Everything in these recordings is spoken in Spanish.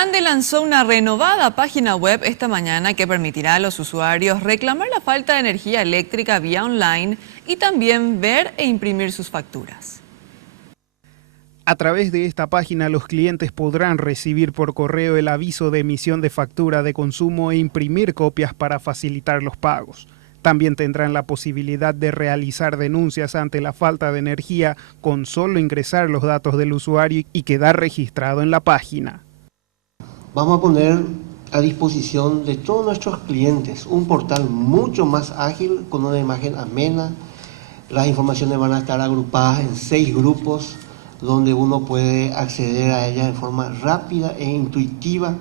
ANDE lanzó una renovada página web esta mañana que permitirá a los usuarios reclamar la falta de energía eléctrica vía online y también ver e imprimir sus facturas. A través de esta página los clientes podrán recibir por correo el aviso de emisión de factura de consumo e imprimir copias para facilitar los pagos. También tendrán la posibilidad de realizar denuncias ante la falta de energía con solo ingresar los datos del usuario y quedar registrado en la página. Vamos a poner a disposición de todos nuestros clientes un portal mucho más ágil, con una imagen amena. Las informaciones van a estar agrupadas en 6 grupos, donde uno puede acceder a ellas de forma rápida e intuitiva.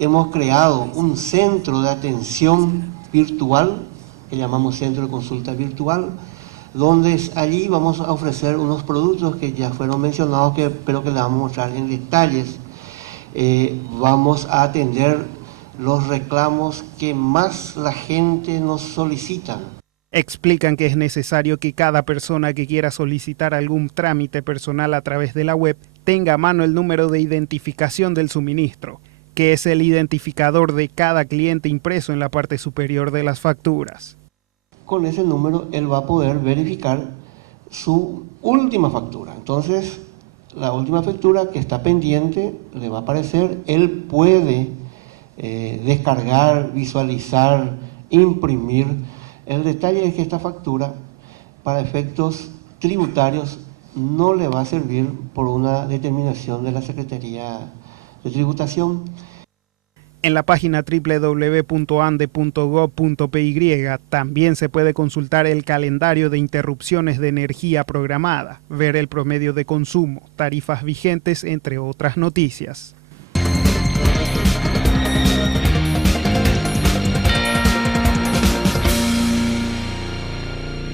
Hemos creado un centro de atención virtual, que llamamos Centro de Consulta Virtual, donde allí vamos a ofrecer unos productos que ya fueron mencionados, pero que les vamos a mostrar en detalles. Vamos a atender los reclamos que más la gente nos solicita. Explican que es necesario que cada persona que quiera solicitar algún trámite personal a través de la web tenga a mano el número de identificación del suministro, que es el identificador de cada cliente impreso en la parte superior de las facturas. Con ese número él va a poder verificar su última factura. Entonces, la última factura que está pendiente le va a aparecer, él puede descargar, visualizar, imprimir. El detalle es que esta factura, para efectos tributarios, no le va a servir por una determinación de la Secretaría de Tributación. En la página www.ande.gov.py también se puede consultar el calendario de interrupciones de energía programada, ver el promedio de consumo, tarifas vigentes, entre otras noticias.